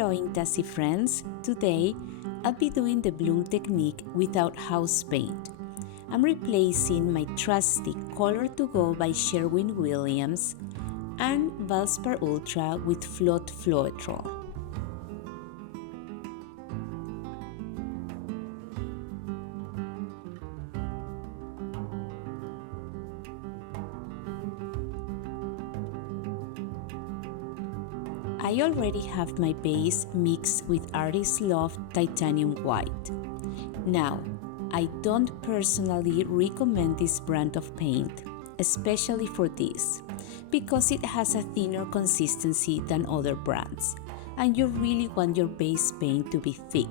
Hello Inktasy friends! Today I'll be doing the bloom technique without house paint. I'm replacing my trusty Color-to-Go by Sherwin-Williams and Valspar Ultra with Flood Floetrol. I already have my base mixed with Artist Love Titanium White. Now, I don't personally recommend this brand of paint, especially for this, because it has a thinner consistency than other brands, and you really want your base paint to be thick.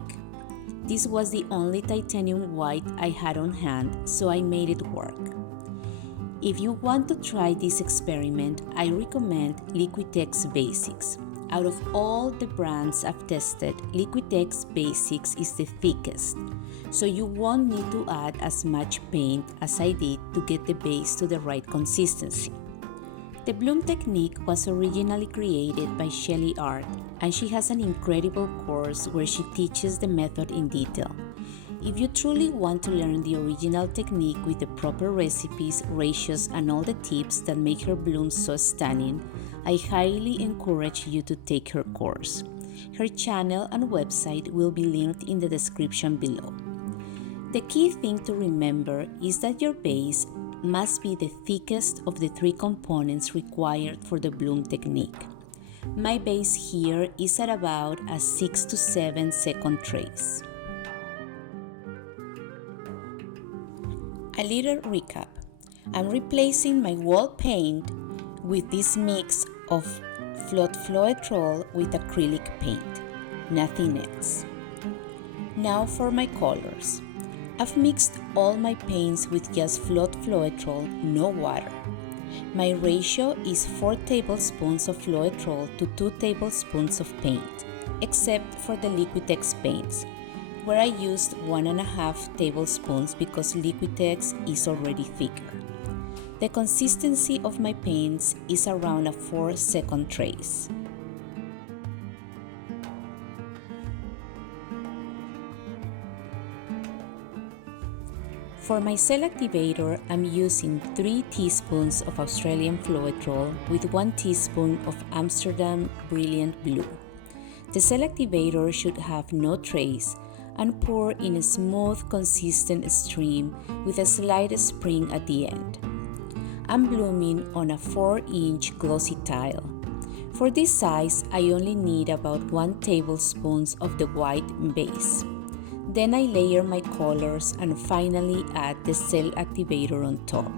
This was the only titanium white I had on hand, so I made it work. If you want to try this experiment, I recommend Liquitex Basics. Out of all the brands I've tested, Liquitex Basics is the thickest, so you won't need to add as much paint as I did to get the base to the right consistency. The bloom technique was originally created by Shelly Art, and she has an incredible course where she teaches the method in detail. If you truly want to learn the original technique with the proper recipes, ratios, and all the tips that make her blooms so stunning, I highly encourage you to take her course. Her channel and website will be linked in the description below. The key thing to remember is that your base must be the thickest of the three components required for the bloom technique. My base here is at about a 6 to 7 second trace. A little recap. I'm replacing my wall paint with this mix of Flood Floetrol with acrylic paint, nothing else. Now for my colors. I've mixed all my paints with just Flood Floetrol, no water. My ratio is 4 tablespoons of Floetrol to 2 tablespoons of paint, except for the Liquitex paints, where I used 1.5 tablespoons because Liquitex is already thicker. The consistency of my paints is around a 4-second trace. For my cell activator, I'm using 3 teaspoons of Australian Floetrol with 1 teaspoon of Amsterdam Brilliant Blue. The cell activator should have no trace and pour in a smooth, consistent stream with a slight spring at the end. I'm blooming on a 4-inch glossy tile. For this size, I only need about 1 tablespoon of the white base. Then I layer my colors and finally add the cell activator on top.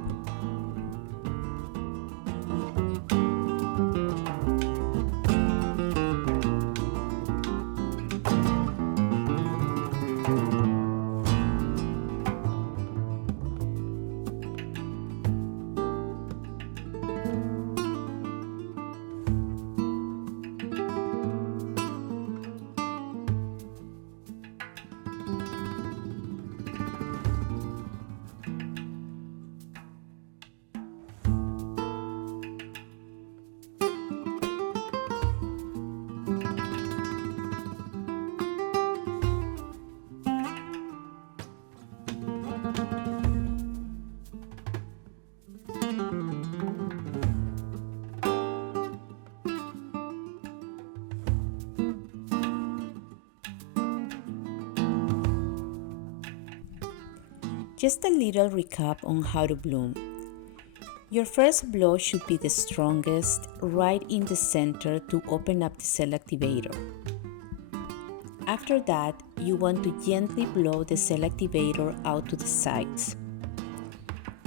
Just a little recap on how to bloom. Your first blow should be the strongest, right in the center to open up the cell activator. After that, you want to gently blow the cell activator out to the sides.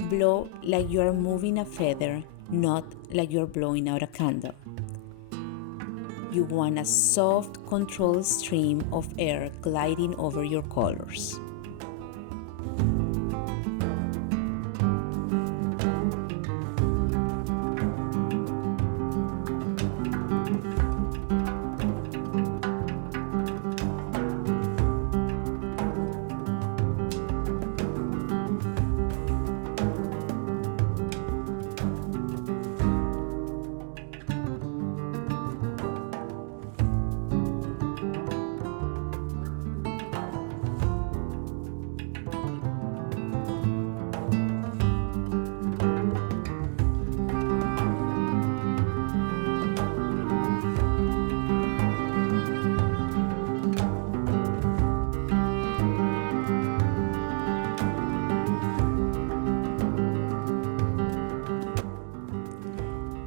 Blow like you are moving a feather, not like you are blowing out a candle. You want a soft, controlled stream of air gliding over your colors.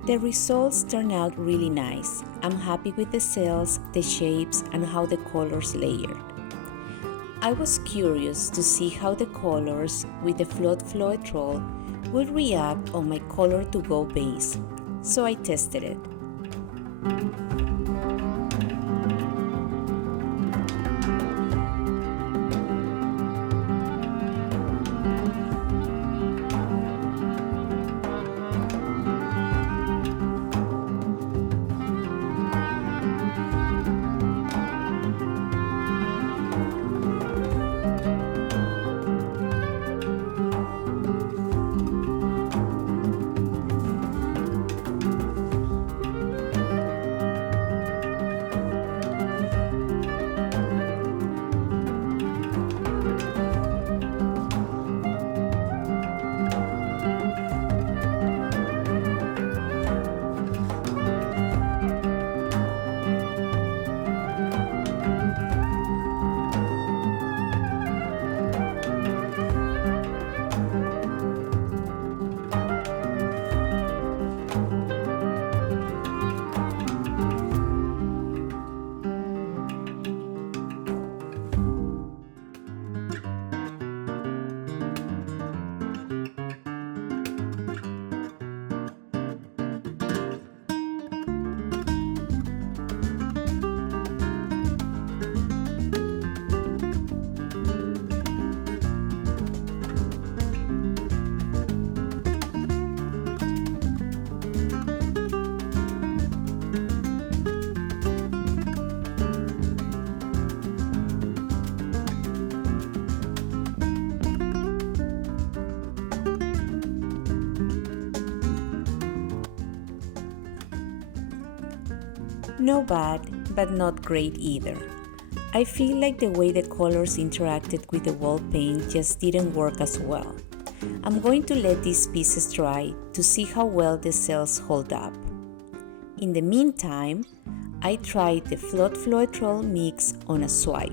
The results turn out really nice. I'm happy with the cells, the shapes, and how the colors layered. I was curious to see how the colors with the Flood Floetrol would react on my Color-to-Go base, so I tested it. No bad, but not great either. I feel like the way the colors interacted with the wall paint just didn't work as well. I'm going to let these pieces dry to see how well the cells hold up. In the meantime, I tried the Flood Floetrol mix on a swipe.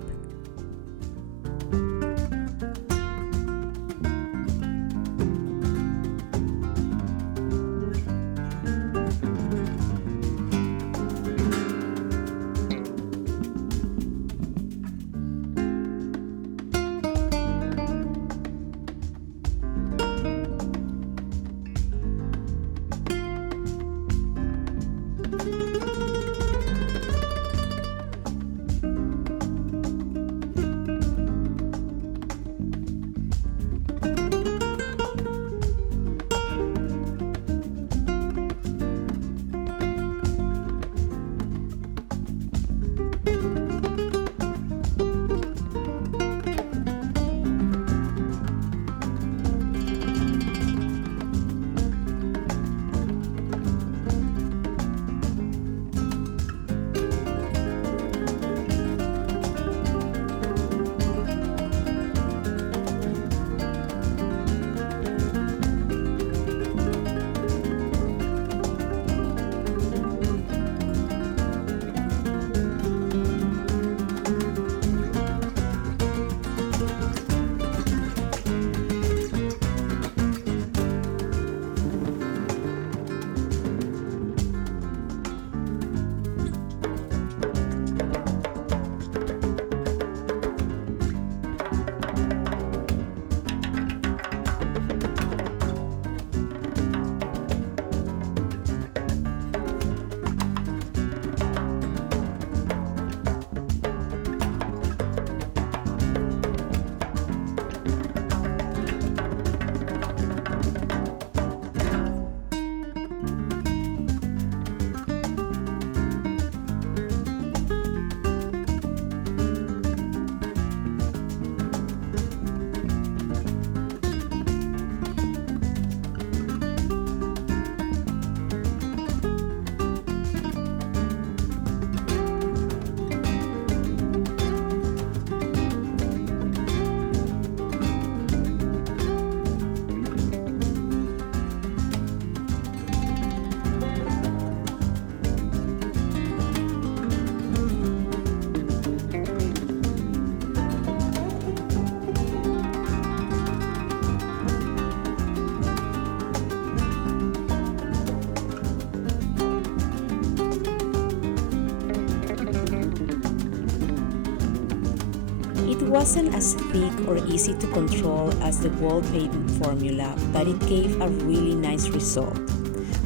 wasn't as thick or easy to control as the wall paint formula, but it gave a really nice result.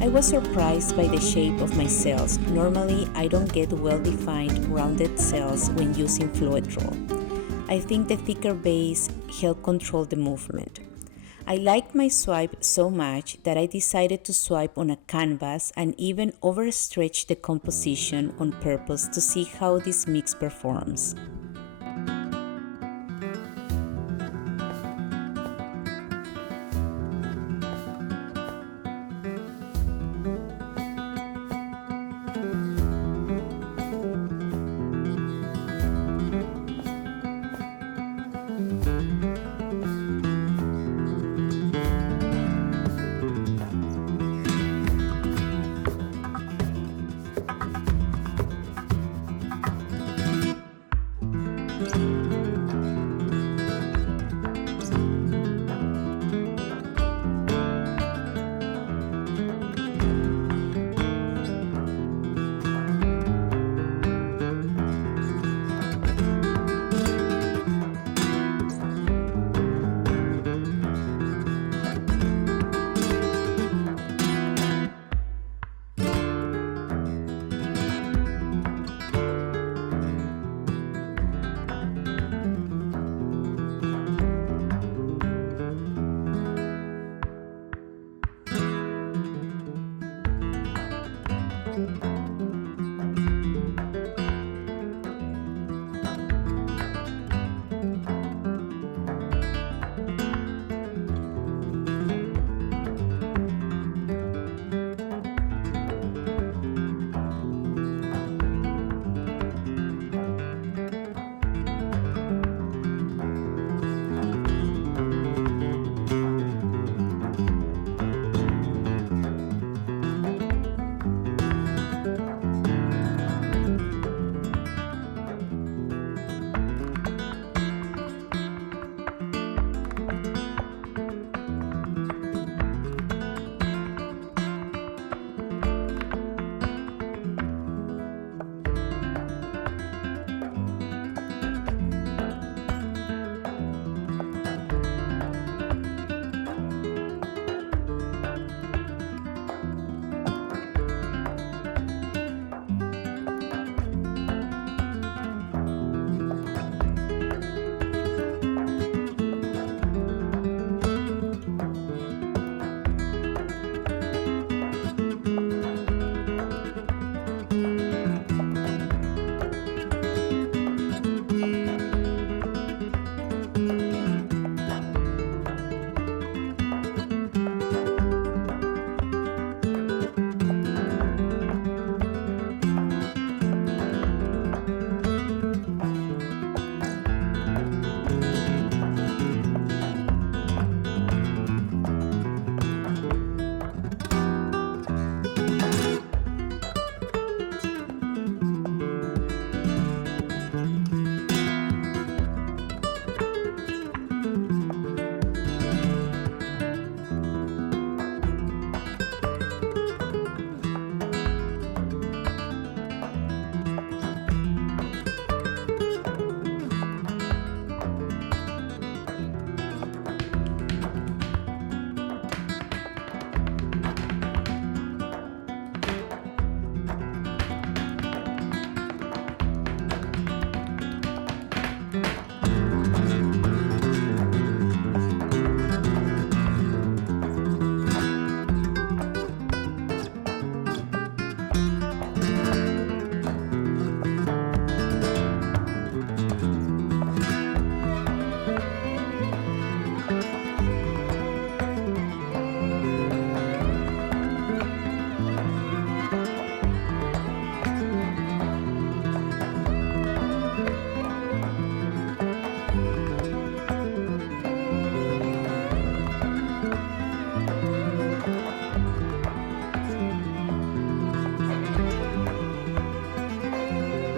I was surprised by the shape of my cells. Normally, I don't get well-defined rounded cells when using Floetrol. I think the thicker base helped control the movement. I liked my swipe so much that I decided to swipe on a canvas and even overstretch the composition on purpose to see how this mix performs.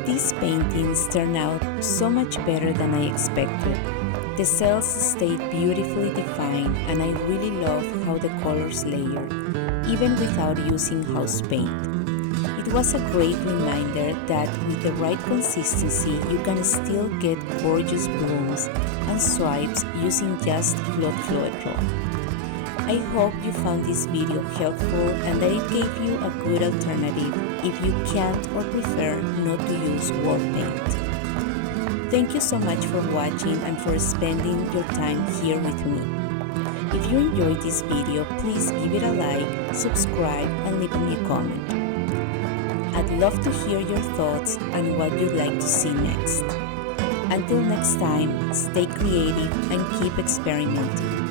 These paintings turned out so much better than I expected. The cells stayed beautifully defined, and I really love how the colors layered, even without using house paint. It It was a great reminder that with the right consistency, you can still get gorgeous blooms and swipes using just Flood Floetrol. I hope you found this video helpful and that it gave you a good alternative if you can't or prefer not to use wall paint. Thank you so much for watching and for spending your time here with me. If you enjoyed this video, please give it a like, subscribe, and leave me a comment. I'd love to hear your thoughts on what you'd like to see next. Until next time, stay creative and keep experimenting.